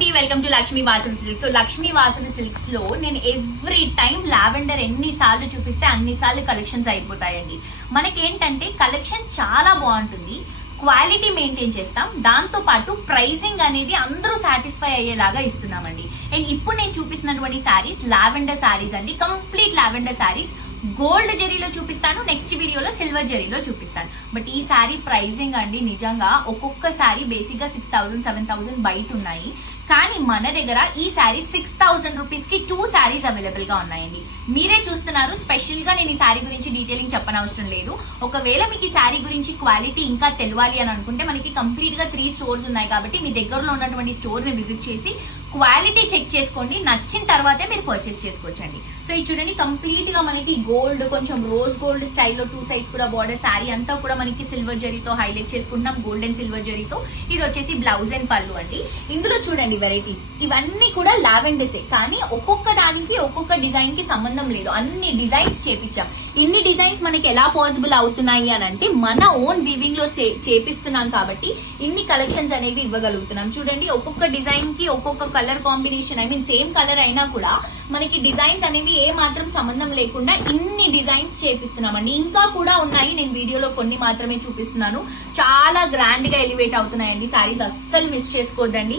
అండి, welcome to Lakshmi Vasavi silks. So Lakshmi Vasavi silks లో నేను ఎవ్రీ టైం లావెండర్ ఎన్నిసార్లు చూపిస్తే అన్నిసార్లు కలెక్షన్స్ అయిపోతాయండి. మనకేంటంటే కలెక్షన్ చాలా బాగుంటుంది, క్వాలిటీ మెయింటైన్ చేస్తాం, దాంతో పాటు ప్రైసింగ్ అనేది అందరూ సాటిస్ఫై అయ్యేలాగా ఇస్తున్నామండి. అండ్ ఇప్పుడు నేను చూపిస్తున్నటువంటి శారీస్ లావెండర్ శారీస్ అండి, కంప్లీట్ లావెండర్ శారీస్. గోల్డ్ జరీలో చూపిస్తాను, నెక్స్ట్ వీడియోలో సిల్వర్ జరీలో చూపిస్తాను. బట్ ఈ శారీ ప్రైజింగ్ అండి నిజంగా ఒక్కొక్క శారీ బేసిక్ గా 6,000 7,000 బయట ఉన్నాయి, కానీ మన దగ్గర ఈ శారీ 6,000 రూపీస్ కి 2 శారీస్ అవైలబుల్ గా ఉన్నాయండి. మీరే చూస్తున్నారు. స్పెషల్ గా నేను ఈ శారీ గురించి డీటెయిలింగ్ చెప్పనవసరం లేదు. ఒకవేళ మీకు ఈ శారీ గురించి క్వాలిటీ ఇంకా తెలియాలి అని అనుకుంటే మనకి కంప్లీట్ గా 3 స్టోర్స్ ఉన్నాయి, కాబట్టి మీ దగ్గరలో ఉన్నటువంటి స్టోర్ ని విజిట్ చేసి క్వాలిటీ చెక్ చేసుకోండి. నచ్చిన తర్వాతే మీరు పర్చేస్ చేసుకోవచ్చండి. సో ఇది చూడండి, కంప్లీట్ గా మనకి గోల్డ్, కొంచెం రోజ్ గోల్డ్ స్టైల్లో 2 సైడ్స్ కూడా బార్డర్. శారీ అంతా కూడా మనకి సిల్వర్ జరీతో హైలైట్ చేసుకుంటున్నాం, గోల్డ్ అండ్ సిల్వర్ జరీతో. ఇది వచ్చేసి బ్లౌజ్ అండ్ పళ్ళు అండి. ఇందులో చూడండి వెరైటీస్, ఇవన్నీ కూడా లావెండర్సే, కానీ ఒక్కొక్క దానికి ఒక్కొక్క డిజైన్ కి సంబంధం లేదు, అన్ని డిజైన్స్ చేపించాం. ఇన్ని డిజైన్స్ మనకి ఎలా పాసిబుల్ అవుతున్నాయి అని అంటే మన ఓన్ వీవింగ్ లో చేపిస్తున్నాం కాబట్టి ఇన్ని కలెక్షన్స్ అనేవి ఇవ్వగలుగుతున్నాం. చూడండి, ఒక్కొక్క డిజైన్ కి ఒక్కొక్క colour combination, I mean same colour అయినా కూడా మనకి డిజైన్స్ అనేవి ఏ మాత్రం సంబంధం లేకుండా ఇన్ని డిజైన్స్ చేపిస్తున్నామండి. ఇంకా కూడా ఉన్నాయి, నేను వీడియోలో కొన్ని మాత్రమే చూపిస్తున్నాను. చాలా గ్రాండ్ గా ఎలివేట్ అవుతున్నాయండి సారీస్, అస్సలు మిస్ చేసుకోవద్దండి.